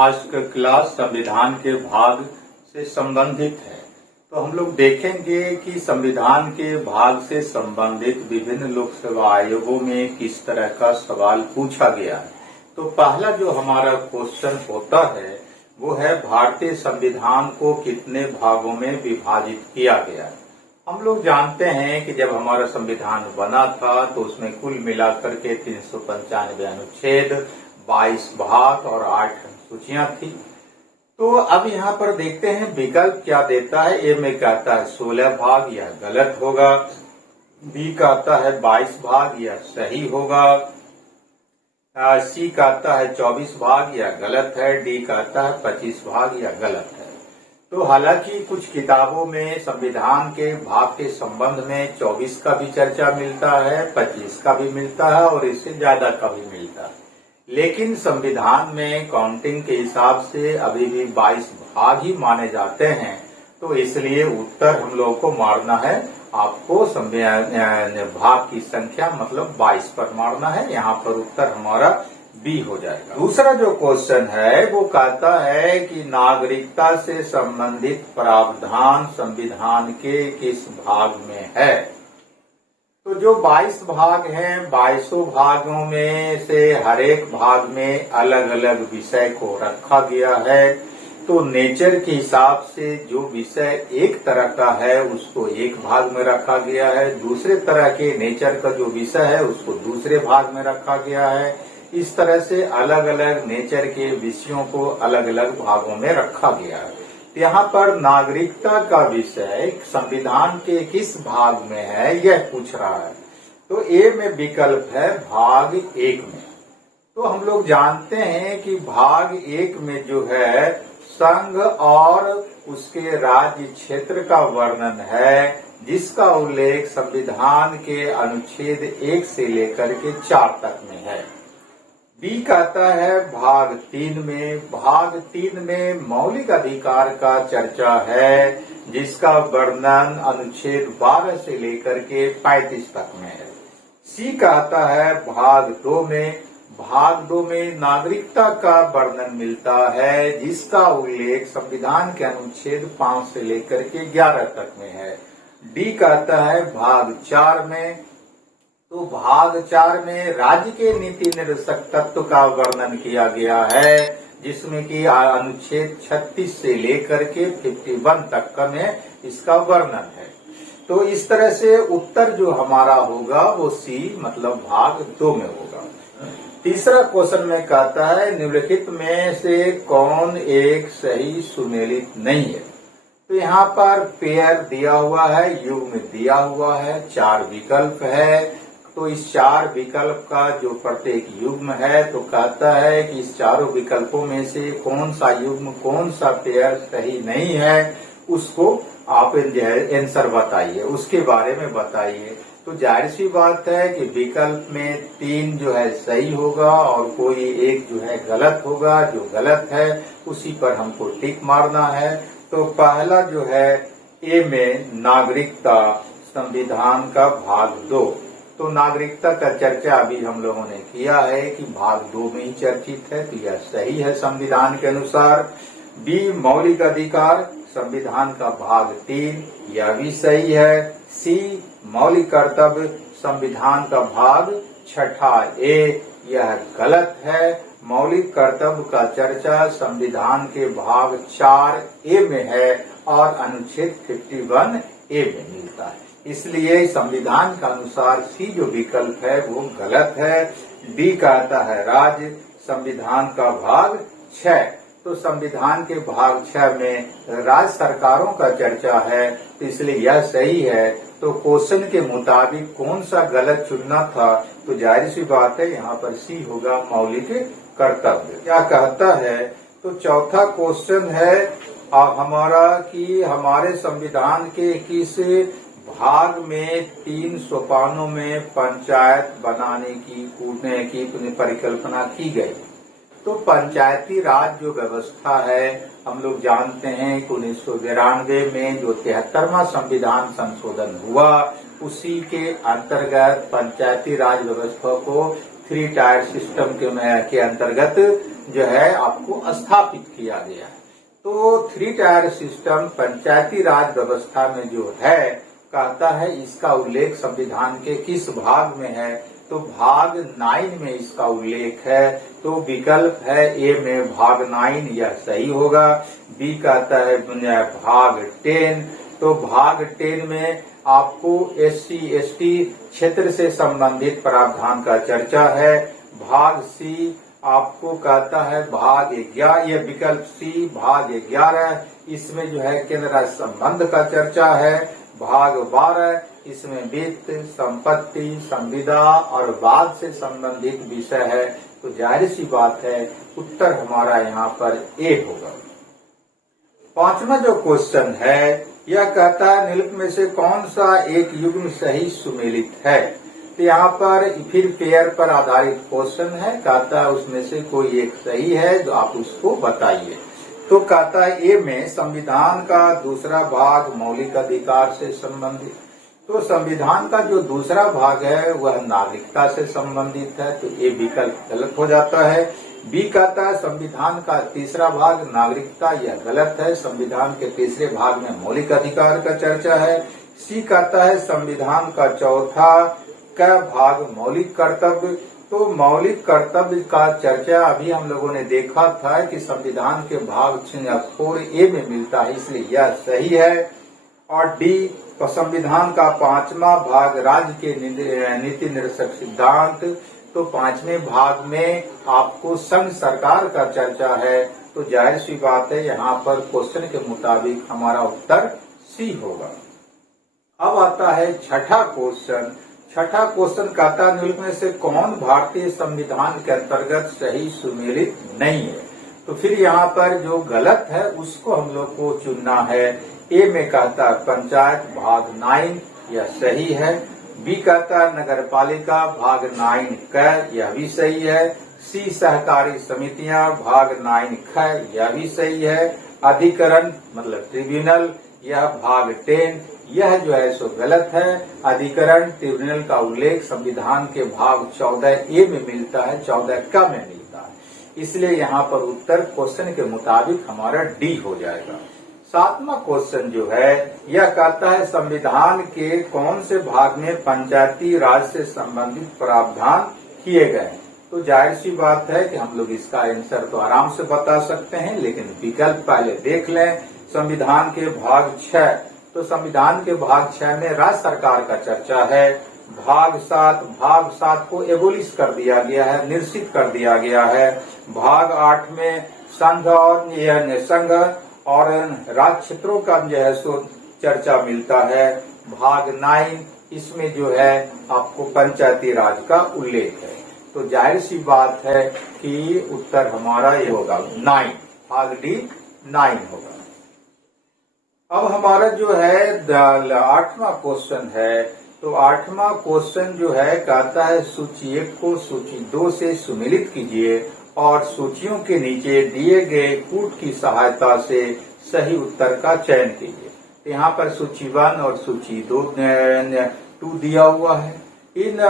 आज का क्लास संविधान के भाग से संबंधित है। तो हम लोग देखेंगे कि संविधान के भाग से संबंधित विभिन्न लोक सेवा आयोगों में किस तरह का सवाल पूछा गया है। तो पहला जो हमारा क्वेश्चन होता है वो है भारतीय संविधान को कितने भागों में विभाजित किया गया है। हम लोग जानते हैं कि जब हमारा संविधान बना था तो उसमें कुल मिलाकर के 395 अनुच्छेद, 22 भाग और 8 सूचियां थी। तो अब यहाँ पर देखते हैं विकल्प क्या देता है। ए में कहता है 16 भाग, यह गलत होगा। बी कहता है 22 भाग, यह सही होगा। सी कहता है 24 भाग, यह गलत है। डी कहता है 25 भाग, यह गलत है। तो हालांकि कुछ किताबों में संविधान के भाग के संबंध में 24 का भी चर्चा मिलता है, 25 का भी मिलता है और इससे ज्यादा का भी मिलता है, लेकिन संविधान में काउंटिंग के हिसाब से अभी भी 22 भाग ही माने जाते हैं। तो इसलिए उत्तर हम लोगों को मारना है, आपको भाग की संख्या मतलब 22 पर मारना है। यहाँ पर उत्तर हमारा बी हो जाएगा। दूसरा जो क्वेश्चन है वो कहता है कि नागरिकता से संबंधित प्रावधान संविधान के किस भाग में है। तो जो 22 भाग हैं, 22 भागों में से हर एक भाग में अलग अलग विषय को रखा गया है। तो नेचर के हिसाब से जो विषय एक तरह का है उसको एक भाग में रखा गया है, दूसरे तरह के नेचर का जो विषय है उसको दूसरे भाग में रखा गया है। इस तरह से अलग अलग नेचर के विषयों को अलग अलग भागों में रखा गया है। यहाँ पर नागरिकता का विषय संविधान के किस भाग में है यह पूछ रहा है। तो ए में विकल्प है भाग 1 में। तो हम लोग जानते हैं कि भाग 1 में जो है संघ और उसके राज्य क्षेत्र का वर्णन है, जिसका उल्लेख संविधान के अनुच्छेद 1 से लेकर के 4 तक में है। बी कहता है भाग 3 में। भाग 3 में मौलिक अधिकार का चर्चा है, जिसका वर्णन अनुच्छेद 12 से लेकर के 35 तक में है। सी कहता है भाग 2 में। भाग 2 में नागरिकता का वर्णन मिलता है, जिसका उल्लेख संविधान के अनुच्छेद 5 से लेकर के 11 तक में है। डी कहता है भाग 4 में। तो भाग 4 में राज्य के नीति निर्देशक तत्व का वर्णन किया गया है, जिसमें कि अनुच्छेद 36 से लेकर के 51 तक का में इसका वर्णन है। तो इस तरह से उत्तर जो हमारा होगा वो सी मतलब भाग 2 में होगा। तीसरा क्वेश्चन में कहता है निम्नलिखित में से कौन एक सही सुमेलित नहीं है। तो यहाँ पर पेयर दिया हुआ है, युग्म दिया हुआ है, 4 विकल्प है। तो इस 4 विकल्प का जो प्रत्येक युग्म है तो कहता है कि इस चारों विकल्पों में से कौन सा युग्म कौन सा पेयर सही नहीं है, उसको आप आंसर बताइए, उसके बारे में बताइए। तो जाहिर सी बात है कि विकल्प में 3 जो है सही होगा और कोई एक जो है गलत होगा। जो गलत है उसी पर हमको टिक मारना है। तो पहला जो है ए में नागरिकता संविधान का भाग 2। तो नागरिकता का चर्चा अभी हम लोगों ने किया है कि भाग 2 में ही चर्चित है, तो यह सही है संविधान के अनुसार। बी मौलिक अधिकार संविधान का भाग 3, यह भी सही है। सी मौलिक कर्तव्य संविधान का भाग 6 ए, यह गलत है। मौलिक कर्तव्य का चर्चा संविधान के भाग 4 ए में है और अनुच्छेद 51 ए में मिलता है। इसलिए संविधान का अनुसार सी जो विकल्प है वो गलत है। डी कहता है राज्य संविधान का भाग 6। तो संविधान के भाग 6 में राज्य सरकारों का चर्चा है, तो इसलिए यह सही है। तो क्वेश्चन के मुताबिक कौन सा गलत चुनना था, तो जाहिर सी बात है यहाँ पर सी होगा मौलिक कर्तव्य। क्या कहता है तो चौथा क्वेश्चन है हमारा कि हमारे संविधान के किस भाग में 3 सोपानों में पंचायत बनाने की परिकल्पना की गई। तो पंचायती राज जो व्यवस्था है हम लोग जानते हैं कि 1992 में जो 73वां संविधान संशोधन हुआ उसी के अंतर्गत पंचायती राज व्यवस्था को 3 टायर सिस्टम के अंतर्गत जो है आपको स्थापित किया गया है। तो 3 टायर सिस्टम पंचायती राज व्यवस्था में जो है कहता है, इसका उल्लेख संविधान के किस भाग में है, तो भाग 9 में इसका उल्लेख है। तो विकल्प है ए में भाग 9, यह सही होगा। बी कहता है भाग 10, तो भाग 10 में आपको SC/ST क्षेत्र से संबंधित प्रावधान का चर्चा है। भाग सी आपको कहता है भाग 11, यह विकल्प सी भाग 11, इसमें जो है केंद्र राज्य संबंध का चर्चा है। भाग 12 इसमें वित्त, संपत्ति, संविदा और वाद से संबंधित विषय है। तो जाहिर सी बात है उत्तर हमारा यहाँ पर ए होगा। 5वां जो क्वेश्चन है यह कहता है निम्नलिखित में से कौन सा एक युग्म सही सुमेलित है। तो यहाँ पर फिर पेयर पर आधारित क्वेश्चन है, कहता है उसमें से कोई एक सही है जो आप उसको बताइए। तो कहता है ए में संविधान का दूसरा भाग मौलिक अधिकार से संबंधित। तो संविधान का जो दूसरा भाग है वह नागरिकता से संबंधित है, तो ये विकल्प गलत हो जाता है। बी कहता है संविधान का तीसरा भाग नागरिकता, यह गलत है, संविधान के तीसरे भाग में मौलिक अधिकार का चर्चा है। सी कहता है संविधान का चौथा का भाग मौलिक कर्तव्य। तो मौलिक कर्तव्य का चर्चा अभी हम लोगों ने देखा था कि संविधान के भाग 4A में मिलता है, इसलिए यह सही है। और डी तो संविधान का 5वां भाग राज्य के नीति निर्देशक सिद्धांत। तो 5वें भाग में आपको संघ सरकार का चर्चा है। तो जाहिर सी बात है यहाँ पर क्वेश्चन के मुताबिक हमारा उत्तर सी होगा। अब आता है छठा क्वेश्चन। छठा क्वेश्चन कहता है निम्नलिखित में से कौन भारतीय संविधान के अंतर्गत सही सुमेलित नहीं है। तो फिर यहाँ पर जो गलत है उसको हम लोग को चुनना है। ए में कहता है पंचायत भाग 9, यह सही है। बी कहता है नगर पालिका भाग 9 क, यह भी सही है। सी सहकारी समितियां भाग 9 ख, यह भी सही है। अधिकरण मतलब ट्रिब्यूनल यह भाग 10, यह जो है सो गलत है। अधिकरण ट्रिब्यूनल का उल्लेख संविधान के भाग 14A में मिलता है, 14 क में मिलता है, इसलिए यहाँ पर उत्तर क्वेश्चन के मुताबिक हमारा डी हो जाएगा। 7वां क्वेश्चन जो है यह कहता है संविधान के कौन से भाग में पंचायती राज से संबंधित प्रावधान किए गए। तो जाहिर सी बात है कि हम लोग इसका आंसर तो आराम से बता सकते हैं, लेकिन विकल्प पहले देख लें। संविधान के भाग 6, तो संविधान के भाग 6 में राज्य सरकार का चर्चा है। भाग 7 को एबोलिश कर दिया गया है, निश्चित कर दिया गया है। भाग 8 में संघ और राज्य क्षेत्रों का जो है सो चर्चा मिलता है। भाग 9 इसमें जो है आपको पंचायती राज का उल्लेख है। तो जाहिर सी बात है कि उत्तर हमारा ये होगा 9, भाग डी 9 होगा। अब हमारा जो है 8वां क्वेश्चन है। तो 8वां क्वेश्चन जो है कहता है सूची 1 को सूची 2 से सुमेलित कीजिए और सूचियों के नीचे दिए गए कूट की सहायता से सही उत्तर का चयन कीजिए। तो यहाँ पर सूची 1 और सूची 2 दिया हुआ है। इन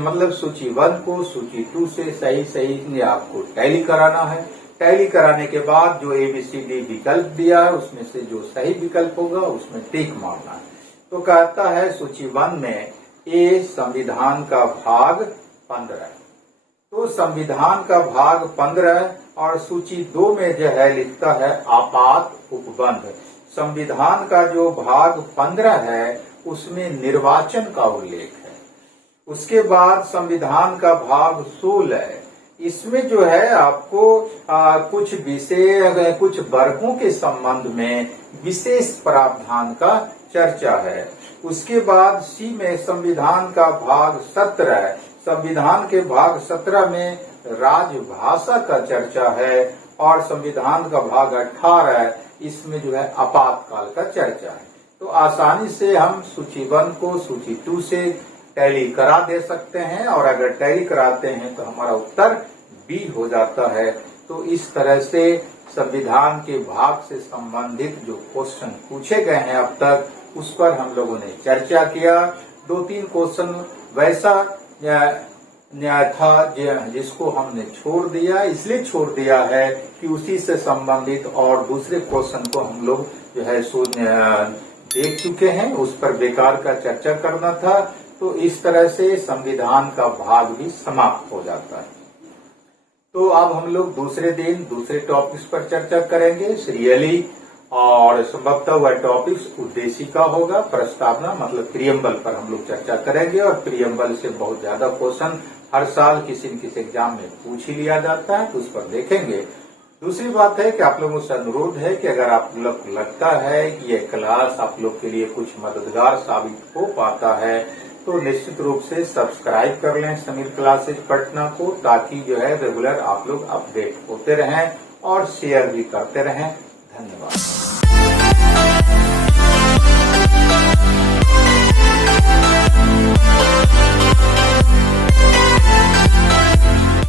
मतलब सूची 1 को सूची 2 से सही आपको टैली कराना है। टैली कराने के बाद जो ABCD विकल्प दिया है उसमें से जो सही विकल्प होगा उसमें टिक मारना है। तो कहता है सूची 1 में ए संविधान का भाग 15, तो संविधान का भाग 15 और सूची 2 में जो है लिखता है आपात उपबंध। संविधान का जो भाग 15 है उसमें निर्वाचन का उल्लेख है। उसके बाद संविधान का भाग 16 है, इसमें जो है आपको कुछ विषय कुछ वर्गों के संबंध में विशेष प्रावधान का चर्चा है। उसके बाद सी में संविधान का भाग 17, संविधान के भाग 17 में राजभाषा का चर्चा है। और संविधान का भाग 18 इसमें जो है आपातकाल का चर्चा है। तो आसानी से हम सूची 1 को सूची 2 से टैली करा दे सकते हैं, और अगर टैली कराते हैं तो हमारा उत्तर बी हो जाता है। तो इस तरह से संविधान के भाग से संबंधित जो क्वेश्चन पूछे गए हैं अब तक उस पर हम लोगों ने चर्चा किया। 2-3 क्वेश्चन वैसा था जिसको हमने छोड़ दिया, इसलिए छोड़ दिया है कि उसी से संबंधित और दूसरे क्वेश्चन को हम लोग जो है देख चुके हैं, उस पर बेकार का चर्चा करना था। तो इस तरह से संविधान का भाग भी समाप्त हो जाता है। तो अब हम लोग दूसरे दिन दूसरे टॉपिक्स पर चर्चा करेंगे सीरियली, और संभवतः वह टॉपिक्स उद्देशिका होगा, प्रस्तावना मतलब प्रियम्बल पर हम लोग चर्चा करेंगे। और प्रियम्बल से बहुत ज्यादा क्वेश्चन हर साल किसी न किसी एग्जाम में पूछ ही लिया जाता है, तो उस पर देखेंगे। दूसरी बात है कि आप लोगों से अनुरोध है कि अगर आप लोग को लगता है कि यह क्लास आप लोग के लिए कुछ मददगार साबित हो पाता है, तो निश्चित रूप से सब्सक्राइब कर लें समीर क्लासेज पटना को, ताकि जो है रेगुलर आप लोग अपडेट होते रहें और शेयर भी करते रहें। धन्यवाद।